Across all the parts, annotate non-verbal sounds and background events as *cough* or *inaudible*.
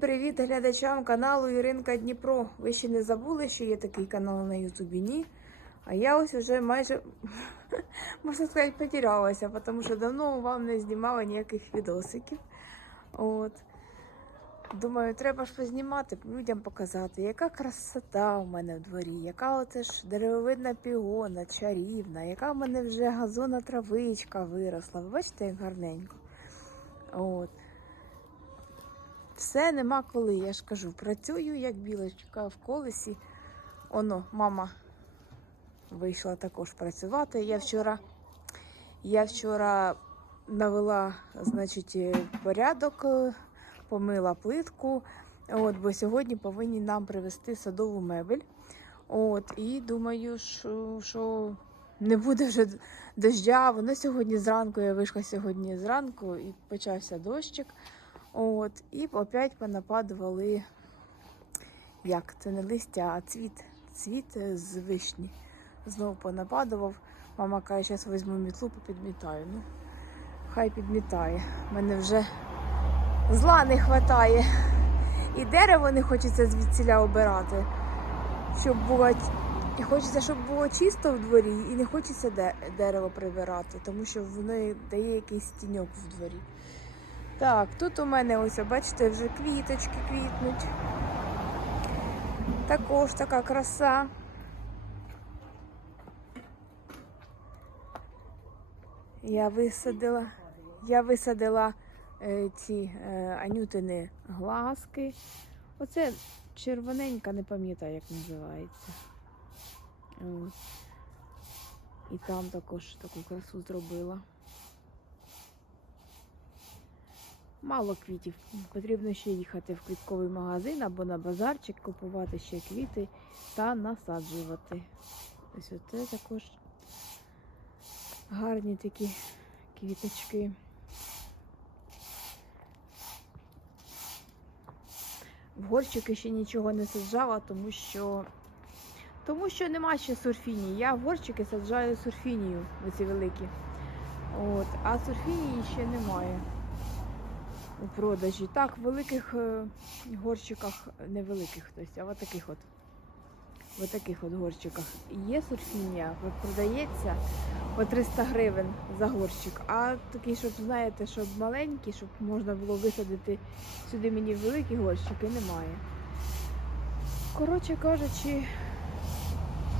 привіт глядачам каналу Іринка Дніпро. Ви ще не забули, що є такий канал на Ютубі? Ні. А я ось уже майже, *laughs* можна сказати, потерялася, тому що давно вам не знімала ніяких відосиків. От. Думаю, треба ж познімати, людям показати, яка красота у мене в дворі, яка оце ж деревовидна піона, чарівна, яка в мене вже газона травичка виросла. Ви бачите, як гарненько. От. Все нема коли, я ж кажу, працюю як білочка в колесі. Оно, мама вийшла також працювати. Я вчора, я вчора навела, значить, е, порядок, е, помила плитку. От, бо сьогодні повинні нам привезти садову мебель. От, і думаю, що, що не буде вже дождя. Воно сьогодні зранку, я вийшла сьогодні зранку і почався дощик. От, і опять понападували, як це не листя, а цвіт. Цвіт е, з вишні. Знову понападував. Мама каже, зараз візьму мітлу, попідмітаю. Ну, хай підмітає. Мене вже зла не вистачає. І дерево не хочеться звідсіля обирати, щоб було і хочеться, щоб було чисто в дворі, і не хочеться дерево прибирати, тому що воно дає якийсь тіньок в дворі. Так, тут у мене ось, бачите, вже квіточки квітнуть. Також така краса. Я висадила, я висадила е, ці е, анютини глазки. Оце червоненька, не пам'ятаю, як називається. От. І там також таку красу зробила. Мало квітів. Потрібно ще їхати в квітковий магазин або на базарчик, купувати ще квіти та насаджувати. Ось оце також гарні такі квіточки. В горщики ще нічого не саджала, тому що тому що нема ще сурфінії. Я в горщики саджаю сурфінію, оці великі. От, а сурфінії ще немає у продажі. Так, в великих е, горщиках, не великих, тобто, а в таких от. В таких от горщиках є сурфінія, от продається по 300 гривень за горщик. А такий, щоб знаєте, щоб маленький, щоб можна було висадити сюди мені великі горщики, немає. Коротше кажучи,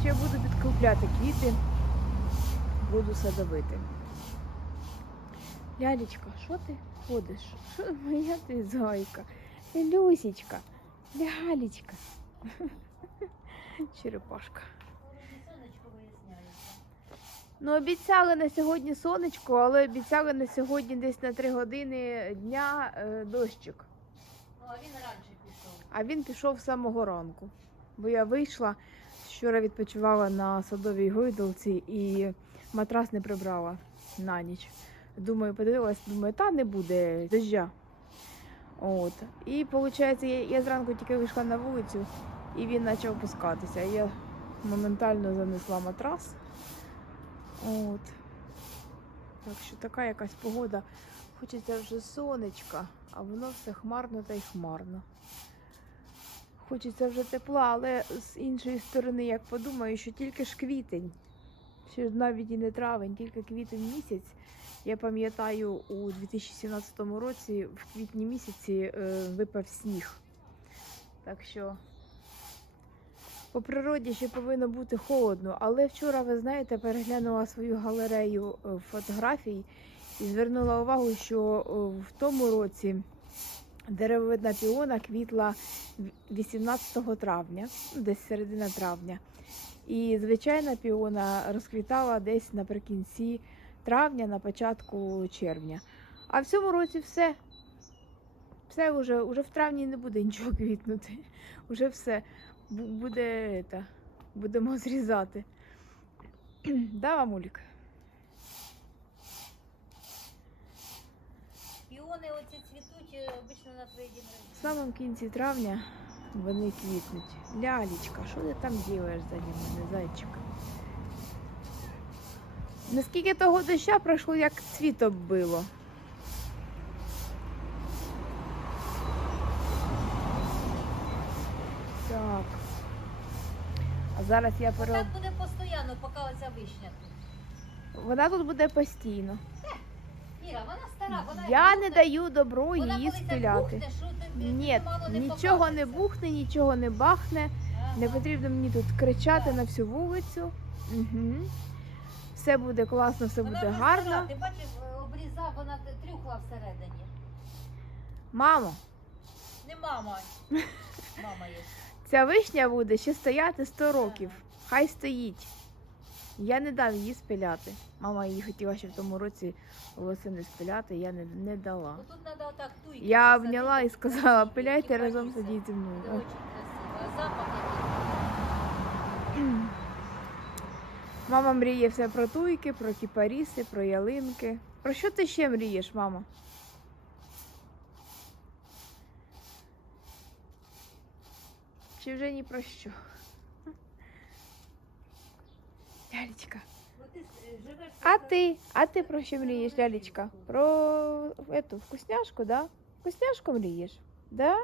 ще буду підкупляти квіти, буду садовити. Лялечка, що ти ходиш? Моя ти зайка? Люсічка, лялечка. Черепашка. Ну, обіцяли на сьогодні сонечко, але обіцяли на сьогодні десь на 3 години дня е, дощик. Ну, а він раніше пішов. А він пішов з самого ранку. Бо я вийшла, вчора відпочивала на садовій гойдалці і матрас не прибрала на ніч. Думаю, подивилась, думаю, та не буде дождя. От. І виходить, я, я зранку тільки вийшла на вулицю і він почав пускатися. Я моментально занесла матрас. От. Так що така якась погода. Хочеться вже сонечка, а воно все хмарно та й хмарно. Хочеться вже тепла, але з іншої сторони, як подумаю, що тільки ж квітень, ще навіть і не травень, тільки квітень місяць. Я пам'ятаю, у 2017 році в квітні місяці е, випав сніг. Так що по природі ще повинно бути холодно. Але вчора, ви знаєте, переглянула свою галерею е, фотографій і звернула увагу, що е, в тому році деревовидна піона квітла 18 травня, ну, десь середина травня. І звичайна піона розквітала десь наприкінці травня, на початку червня. А в цьому році все. Все вже, вже в травні не буде нічого квітнути. *laughs* Уже все. Буде, это, будемо зрізати. *clears throat* да, мамулік? Піони оці цвітуть е, обично на твій день В самому кінці травня вони квітнуть. Лялечка, що ти там робиш за мене, зайчик? Наскільки того доща пройшло, як цвіт оббило. Так. А зараз я пере... Так буде постійно, поки оця вишня. тут. Вона тут буде постійно. Іра, вона стара, вона Я не даю добро її стріляти. Ні, не нічого не бухне, нічого не бахне. Не потрібно мені тут кричати на всю вулицю. Угу. Все буде класно, все Вона буде вже гарно. Ти бачив, е, обрізав, вона трюхла всередині. Мамо, Не мама. *laughs* Мама є. ця вишня буде ще стояти 100 років. Хай стоїть. Я не дам її спиляти. Мама її хотіла ще в тому році восени спиляти, я не, не дала. Тут треба отак туйки. Я обняла і сказала, пиляйте разом сидіть зі мною. Запах Мама мріє все про туйки, про кіпаріси, про ялинки. Про що ти ще мрієш, мама? Чи вже ні про що? Лялечка. А ти? А ти про що мрієш, лялечка? Про эту вкусняшку, да? Вкусняшку мрієш? Да?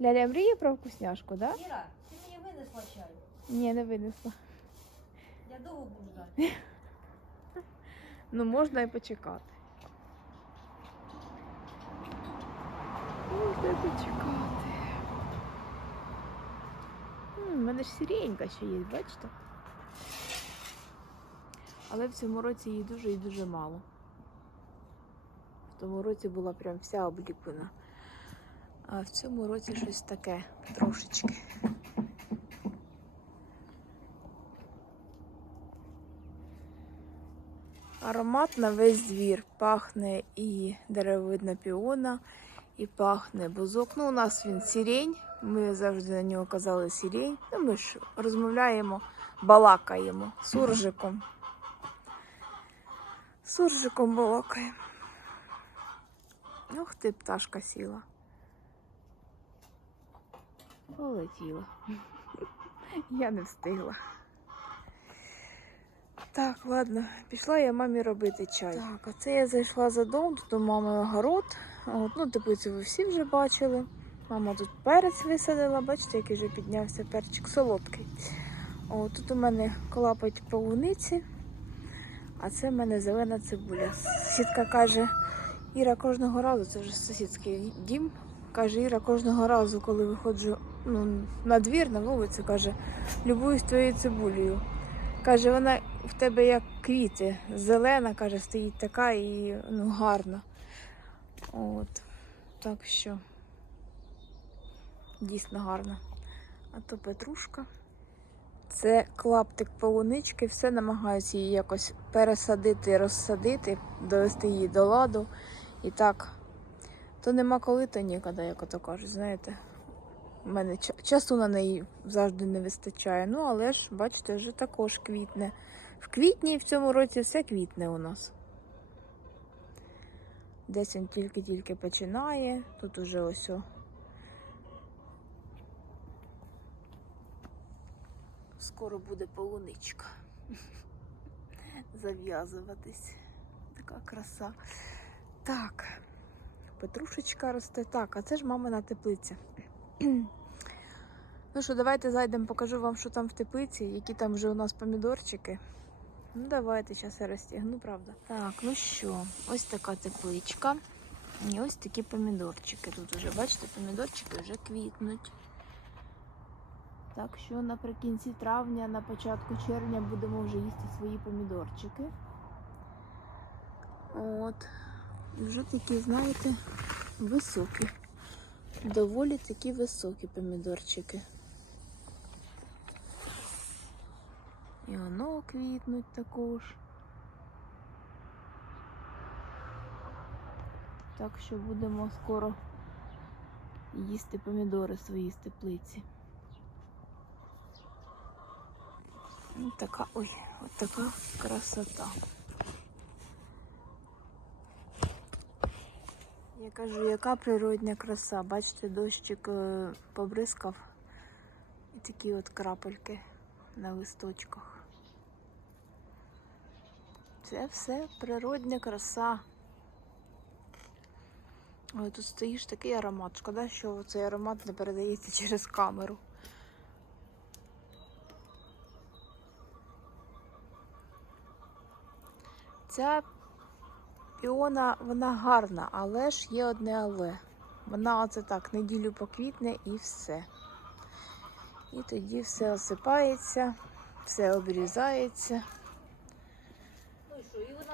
Ляля мріє про вкусняшку, да? Іра, ти мені винесла чай. Ні, не винесла. Я довго буду ждати. Ну, можна і почекати. Можна і почекати. У мене ж сіренька ще є, бачите? Але в цьому році її дуже і дуже мало. В тому році була прям вся обліплена. А в цьому році щось таке трошечки. Аромат на весь двір. Пахне і деревидна піона, і пахне бузок. Ну, у нас він сірень. Ми завжди на нього казали сірень. Ну, ми ж розмовляємо, балакаємо суржиком. Суржиком балакаємо. Ух ти, пташка сіла. Полетіла. *laughs* Я не встигла. Так, ладно, пішла я мамі робити чай. Так, а це я зайшла за дом, тут у мами огород. От, ну, теплицю ви всі вже бачили. Мама тут перець висадила, бачите, який вже піднявся перчик солодкий. О, тут у мене клапать полуниці, а це в мене зелена цибуля. Сусідка каже, Іра кожного разу, це вже сусідський дім. Каже, Іра кожного разу, коли виходжу ну, на двір, на вулицю, каже, любуюсь твоєю цибулею. Каже, вона в тебе як квіти, зелена, каже, стоїть така і ну, гарна. От. Так що дійсно гарна. А то петрушка. Це клаптик полунички, все намагаюся її якось пересадити, розсадити, довести її до ладу. І так, то нема коли, то ніколи, як ото кажуть, знаєте. У мене часу на неї завжди не вистачає. Ну, але ж, бачите, вже також квітне. В квітні в цьому році все квітне у нас. Десь він тільки-тільки починає. Тут уже ось. о. Скоро буде полуничка. *laughs* Зав'язуватись. Така краса. Так, петрушечка росте. Так, а це ж мамина теплиця. *clears throat* Ну що, давайте зайдемо, покажу вам, що там в теплиці, які там вже у нас помідорчики. Ну, давайте, зараз я розтягну, правда. Так, ну що, ось така тепличка. І ось такі помідорчики. Тут вже, бачите, помідорчики вже квітнуть. Так що наприкінці травня, на початку червня будемо вже їсти свої помідорчики. От. Вже такі, знаєте, високі. Доволі такі високі помідорчики. І воно квітнуть також. Так що будемо скоро їсти помідори свої з теплиці. Ось така, ой, от така красота. Я кажу, яка природня краса. Бачите, дощик е, побризкав і такі от крапельки на листочках. Це все природня краса. Ой, тут стоїш такий аромат. Шкода, що цей аромат не передається через камеру. Ця піона, вона гарна, але ж є одне але. Вона оце так, неділю поквітне і все. І тоді все осипається, все обрізається.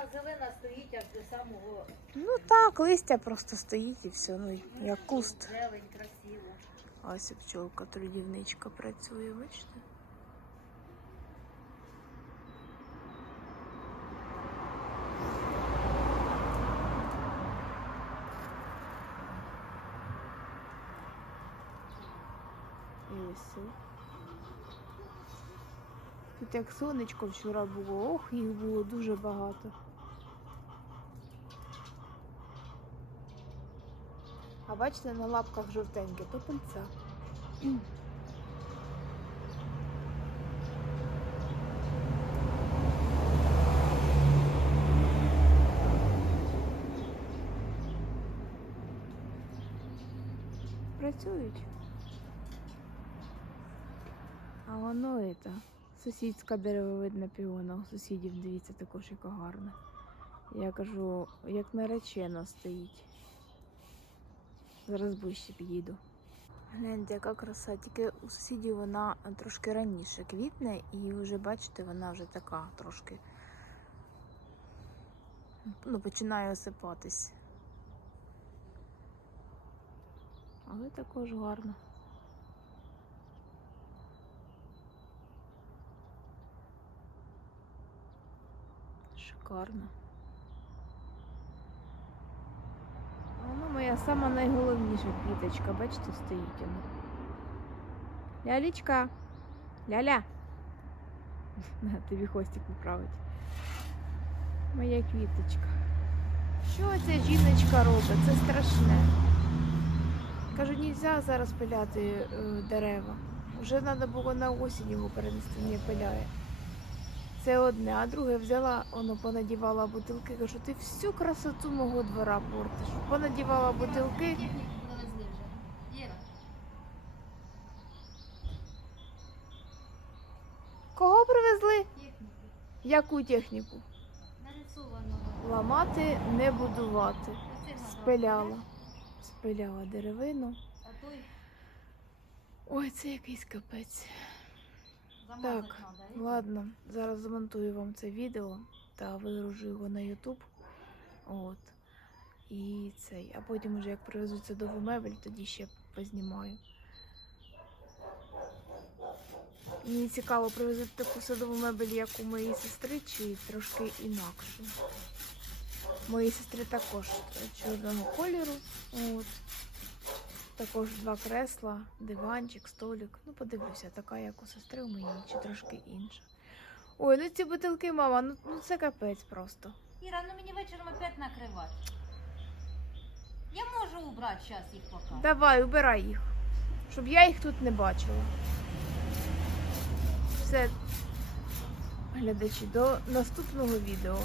Ну вона зелена стоїть аж до самого Ну так, листя просто стоїть і все, ну як куст. зелень, красиво. Ось пчолка трудівничка працює, бачите? І ось. Тут як сонечко вчора було, ох, їх було дуже багато. Бачите, на лапках жовтеньке, то. Працюють. А воно это, сусідська деревовидна піона. У сусідів, дивіться, також яка гарна. Я кажу, як наречена стоїть. Зараз ближче підійду. Гляньте, яка краса. Тільки у сусідів вона трошки раніше квітне, і вже бачите, вона вже така трошки ну, починає осипатись. Але також гарно. Шикарно. Вона моя сама найголовніша квіточка, бачите, стоїть вона. Лялічка. Ляля. Тобі хвостик поправить. Моя квіточка. Що ця жіночка робить? Це страшне. Кажу, нельзя зараз пиляти е, дерева. Вже треба було на осінь його перенести, не пиляє. Це одне, а друге взяла, воно понадівала бутилки. Кажу, ти всю красоту мого двора портиш. Понадівала бутилки. Кого привезли? Яку техніку? Ламати, не будувати. Спиляла. Спиляла деревину. Ой, це якийсь капець. Так. Ладно, зараз змонтую вам це відео та вигружу його на YouTube. От. І цей. А потім, уже як привезуть садову мебель, тоді ще познімаю. Мені цікаво, привезуть таку садову мебель, як у моєї сестри, чи трошки інакшу. Моєї сестри також чорного кольору. От. Також два кресла, диванчик, столик. Ну, подивлюся, така, як у сестри у моїй, чи трошки інша. Ой, ну ці бутилки, мама, ну, ну це капець просто. Іра, ну мені вечором опять накривати. Я можу убрати зараз їх поки. Давай, убирай їх, щоб я їх тут не бачила. Все, глядачі, до наступного відео.